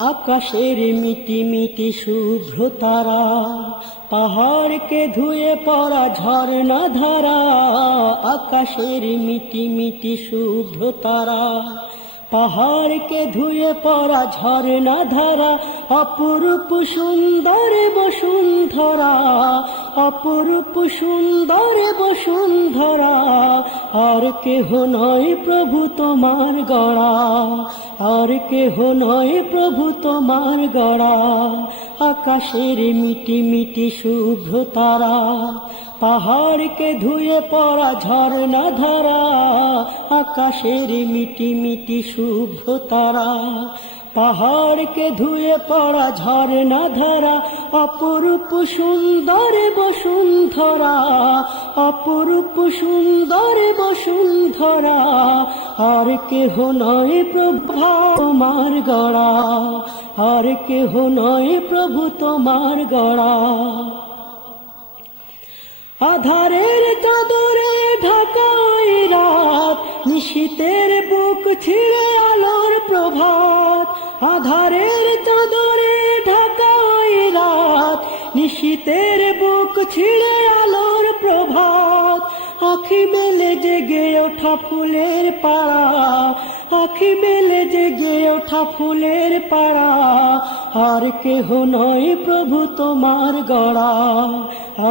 আকাশের মিটি মিটি শুভ্র তারা, পাহাড়কে ধুয়ে পড়া ঝর্ণা ধারা। আকাশের মিটি মিটি শুভ্র তারা, পাহাড়কে ধুয়ে পড়া ঝর্ণা ধারা। অপরূপ সুন্দর বসুন্ধরা, অপরূপ সুন্দর বসুন্ধরা। আর কেহ নয় প্রভু তোমার গড়া, আর কেহ নয় প্রভু তোমার গড়া। আকাশের মিটি মিটি শুভ্র তারা, পাহাড়কে ধুয়ে পড়া ঝর্ণা ধারা। আকাশের মিটি মিটি শুভ্র তারা, পাহাড়কে ধুয়ে পড়া ঝর্ণা ধারা। অপরূপ সুন্দর বসুন্ধরা, অপরূপ সুন্দর বসুন্ধরা। আর কেহ নয় প্রভু তোমার গড়া, আর কেহ নয় প্রভু তোমার গড়া। আধারের চাদরে ঢাকায় রাত, নিশীথের বুক ছিঁড়ে আলোর প্রভাত। আধারের চাদরে ঢাকায় রাত, নিশীথের বুক ছিঁড়ে আলোর প্রভাত। আখি মেলে জেগে ওঠা ফুলের পাড়া, আখি মেলে জেগে ওঠা ফুলের পাড়া। আর কেহ নয় প্রভু তোমার গড়া,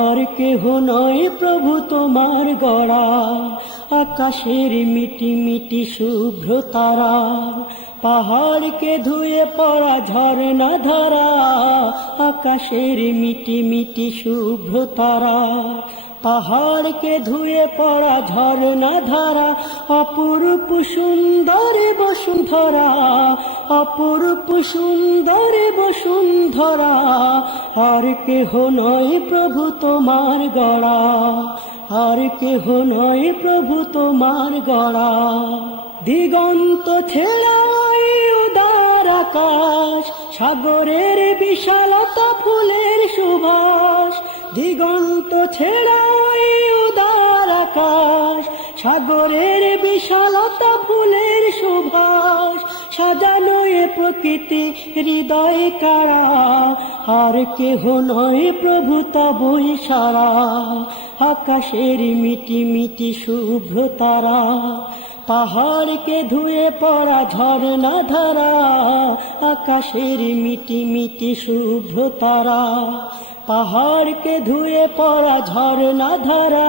আর কেহ নয় প্রভু তোমার গড়া। আকাশের মিটি মিটি শুভ্র তারা, পাহাড়কে ধুয়ে পড়া ঝর্ণা ধারা। আকাশের মিটি মিটি শুভ্র তারা, পাহাড়কে ধুয়ে পড়া ঝর্ণা ধারা। অপরূপ সুন্দর বসুন্ধরা, অপরূপ সুন্দর বসুন্ধরা। আর কেহ নয় প্রভু তোমার গড়া, আর কেহ নয় প্রভু তোমার গড়া। দিগন্ত ছেড়াই উদার আকাশ, সাগরের বিশালতা ফুলের সুবাস। দিগন্ত ছেড়াই উদার আকাশ, সাগরের বিশালতা ফুলের সুবাস। সাজানো এ প্রকৃতি হৃদয় কারা, আর কেহ নয় প্রভু তবই সারা। আকাশের মিটি মিটি শুভ্র তারা, পাহাড়কে ধুয়ে পড়া ঝর্ণা ধারা। আকাশের মিটি মিটি শুভ্র তারা, পাহাড়কে ধুয়ে পড়া ঝর্ণা ধারা।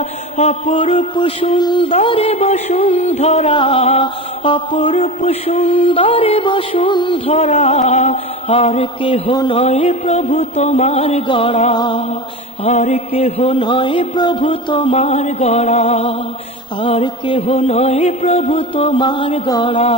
অপরূপ সুন্দর বসুন্ধরা, অপরূপ সুন্দর বসুন্ধরা। আর কেহ নয় প্রভু তোমার গড়া, আর কেহ নয় প্রভু তোমার গড়া, আর কেহ নয় প্রভু তোমার গড়া।